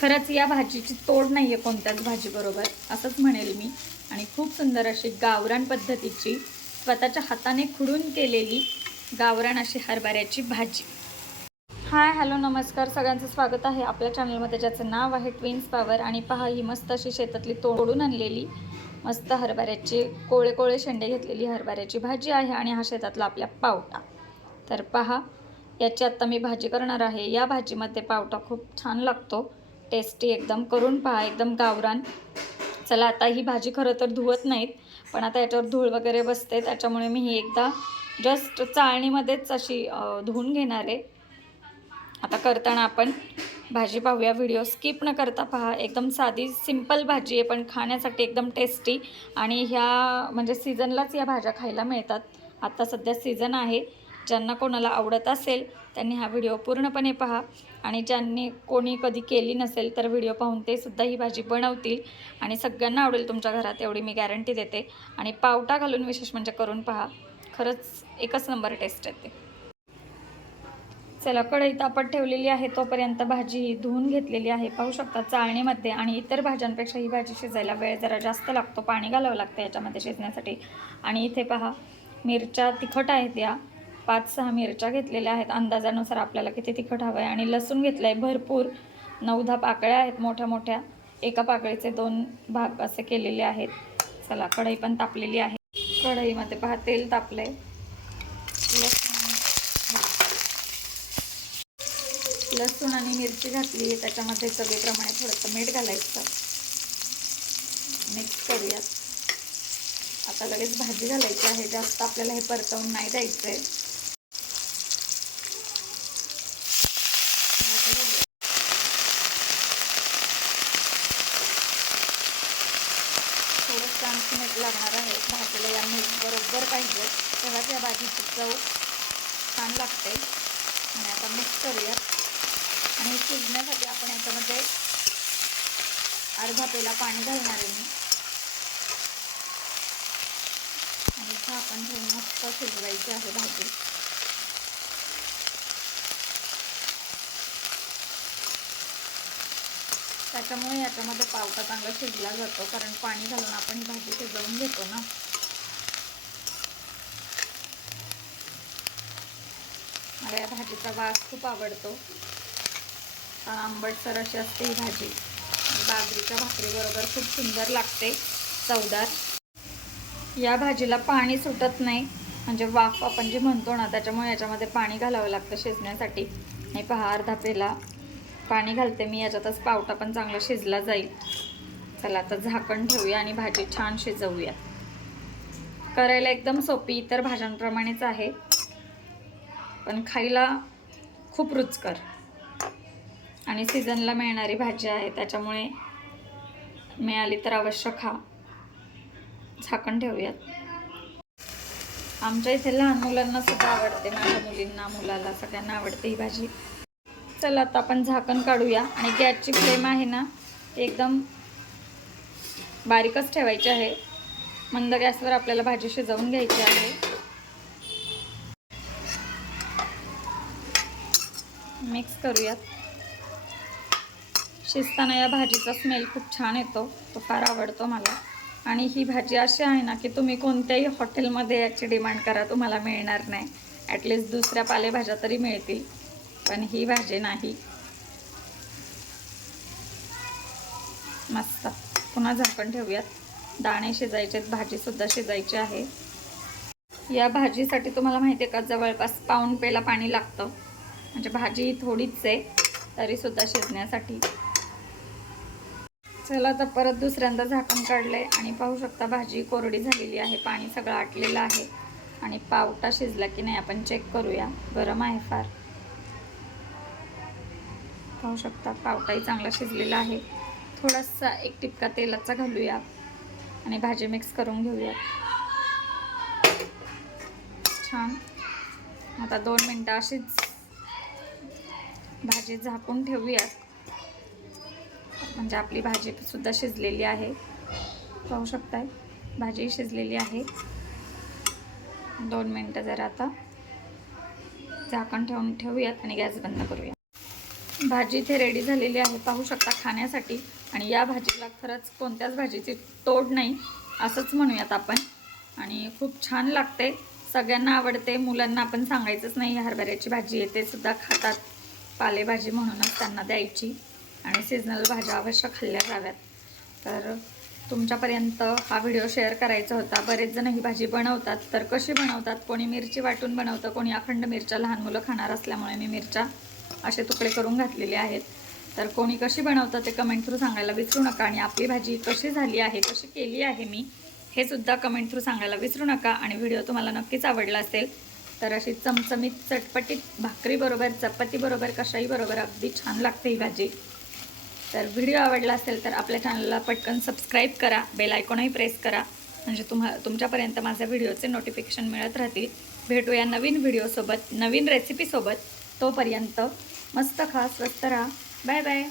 खरंच या भाजीची तोड नाही आहे कोणत्याच भाजीबरोबर असंच म्हणेल मी. आणि खूप सुंदर अशी गावरान पद्धतीची स्वतःच्या हाताने खुडून केलेली गावरान अशी हरभऱ्याची भाजी. हाय हॅलो नमस्कार. सगळ्यांचं स्वागत आहे आपल्या चॅनलमध्ये ज्याचं नाव आहे ट्विन्स पॉवर आणि पहा ही मस्त अशी शेतातली तोडून आणलेली मस्त हरभऱ्याची कोळे कोळे शेंडे घेतलेली हरभऱ्याची भाजी आहे आणि हा शेतातला आपल्या पावटा. तर पहा याची आत्ता मी भाजी करणार आहे. या भाजीमध्ये पावटा खूप छान लागतो. टेस्टी एकदम. करून पहा एकदम गावरान. चला आता ही भाजी खरं तर धुवत नाहीत पण आता याच्यावर धूळ वगैरे बसते त्याच्यामुळे मी ही एकदा जस्ट चाळणीमध्येच अशी धुवून घेणार आहे. आता करताना आपण भाजी पाहूया व्हिडिओ स्किप न करता पहा. एकदम साधी सिंपल भाजी आहे पण खाण्यासाठी एकदम टेस्टी. आणि ह्या म्हणजे सीझनलाच या भाज्या खायला मिळतात. आता सध्या सीझन आहे. ज्यांना कोणाला आवडत असेल त्यांनी हा व्हिडिओ पूर्णपणे पहा. आणि ज्यांनी कोणी कधी केली नसेल तर व्हिडिओ पाहून ते सुद्धा ही भाजी बनवतील. आणि सगळ्यांना आवडेल तुमच्या घरात एवढी मी गॅरंटी देते. आणि पावटा घालून विशेष म्हणजे करून पहा. खरंच एकच नंबर टेस्ट येते चला कढई तापत ठेवलेली आहे. तोपर्यंत भाजी ही धुवून घेतलेली आहे. पाहू शकता चाळणीमध्ये आणि इतर भाज्यांपेक्षा ही भाजी शिजायला वेळ जरा जास्त लागतो. पाणी घालावं लागतं याच्यामध्ये शिजण्यासाठी. आणि इथे पहा मिरच्या तिखट आहेत या. पाच सहा मिरच्या घेतलेल्या आहेत. अंदाजानुसार आपल्याला किती तिखट हवं आहे आणि लसूण घेतलं आहे भरपूर. नऊ दहा पाकळ्या आहेत मोठ्या मोठ्या एका पाकळीचे दोन भाग असे केलेले आहेत. चला कढई पण तापलेली आहे. कढईमध्ये पहा तेल तापलं आहे लसूण लसूण आणि मिरची घातली त्याच्यामध्ये सगळीप्रमाणे थोडंसं मीठ घालायचं. मिक्स करूयात. आता लगेच भाजी घालायची आहे जास्त आपल्याला हे परतवून नाही द्यायचं आहे थोडंसं आणखी मीठ लागणार आहे. भाजीला या मीठ बरोबर पाहिजे. तेव्हाच या भाजीची चव छान लागते. आणि आता मिक्स करूयात. आणि शिजण्यासाठी आपण याच्यामध्ये अर्धा पेला पाणी घालणार आहे मी. आणि झाकण ठेवून मस्त शिजवायची आहे भाजी. त्याच्यामुळे याच्यामध्ये पावटा चांगला शिजला जातो कारण पाणी घालून आपण ही भाजी शिजवून घेतो ना. मला या भाजीचा वास खूप आवडतो. आंबटसर अशी असते ही भाजी. बाजरीच्या भाकरीबरोबर खूप सुंदर लागते चवदार. या भाजीला पाणी सुटत नाही. म्हणजे वाफ आपण जे म्हणतो ना त्याच्यामुळे याच्यामध्ये पाणी घालावं लागतं शिजण्यासाठी. आणि पहा अर्धा पेला. पाणी घालते मी याच्यातच पावटा पण चांगला शिजला जाईल. चला आता झाकण ठेवूया आणि भाजी छान शिजवूया. करायला एकदम सोपी इतर भाज्यांप्रमाणेच आहे. पण खायला खूप रुचकर. आणि सीझनला मिळणारी भाजी आहे त्याच्यामुळे मिळाली तर अवश्य खा. झाकण ठेवूयात. आमच्या इथे लहान मुलांना सुद्धा आवडते माझ्या मुलींना मुलाला सगळ्यांना आवडते ही भाजी. चला आता आपण झाकण काढूया. आणि गॅसची फ्लेम आहे ना ती एकदम बारीकच ठेवायची आहे. मंद गॅसवर आपल्याला भाजी शिजवून घ्यायची आहे. मिक्स करूयात. शिजताना या भाजीचा स्मेल खूप छान येतो तो फार आवडतो मला. आणि ही भाजी अशी आहे ना की तुम्ही कोणत्याही हॉटेलमध्ये याची डिमांड करा तुम्हाला मिळणार नाही. ॲटलिस्ट दुसऱ्या पालेभाज्या तरी मिळतील. पण ही भाजी नाही. मस्त. पुन्हा झाकण ठेवूयात. दाणे शिजायचे भाजीसुद्धा शिजायची आहे. या भाजीसाठी तुम्हाला माहिती आहे का जवळपास पाऊण पेला पाणी लागतं. म्हणजे भाजी थोडीच आहे तरीसुद्धा शिजण्यासाठी. चला आता परत दुसऱ्यांदा झाकण काढलंय आणि पाहू शकता भाजी कोरडी झालेली आहे पाणी सगळं आटलेलं आहे. आणि पावटा शिजला की नाही आपण चेक करूया. गरम आहे फार. पाहू शकता पावटाही चांगला शिजलेला आहे. थोडासा एक टिपका तेलाचा घालूया आणि भाजी मिक्स करून घेऊया. छान. आता दोन मिनटं अशीच भाजी झाकून ठेवूयात म्हणजे आपली भाजी सुद्धा शिजलेली आहे. पाहू शकताय भाजी शिजलेली आहे. दोन मिनटं जरा आता झाकण ठेवून ठेवूयात आणि गॅस बंद करूया. भाजी इथे रेडी झालेली आहे. पाहू शकता खाण्यासाठी. आणि या भाजीला खरंच कोणत्याच भाजीची तोड नाही. असंच म्हणूयात आपण. आणि खूप छान लागते. सगळ्यांना आवडते. मुलांना आपण सांगायचंच नाही. हरभऱ्याची भाजी आहे सुद्धा खातात. पालेभाजी म्हणूनच त्यांना द्यायची. आणि सीजनल भाज्या अवश्य खाल्ल्या जाव्यात. तर तुमच्यापर्यंत हा व्हिडिओ शेअर करायचा होता. बरेच जण ही भाजी बनवतात. तर कशी बनवतात? कोणी मिरची वाटून बनवतं? कोणी अखंड मिरच्या? लहान मुलं खाणार असल्यामुळे मी मिरच्या असे तुकडे करून घातलेले आहेत. तर कोणी कशी बनवतं ते कमेंट थ्रू सांगायला विसरू नका आणि आपली भाजी कशी झाली आहे कशी केली आहे मी हे सुद्धा कमेंट थ्रू सांगायला विसरू नका आणि व्हिडिओ तुम्हाला नक्कीच आवडला असेल. तर अशी चमचमीत चटपटीत भाकरीबरोबर चपातीबरोबर कशाही बरोबर अगदी छान लागते ही भाजी. तर व्हिडिओ आवडला असेल तर आपल्या चॅनलला पटकन सबस्क्राईब करा बेल आयकॉनही प्रेस करा म्हणजे तुम्हा तुमच्यापर्यंत माझ्या व्हिडिओचे नोटिफिकेशन मिळत राहतील. भेटूया नवीन व्हिडिओसोबत नवीन रेसिपीसोबत तोपर्यंत मस्त खा स्वस्त राहा. Bye bye.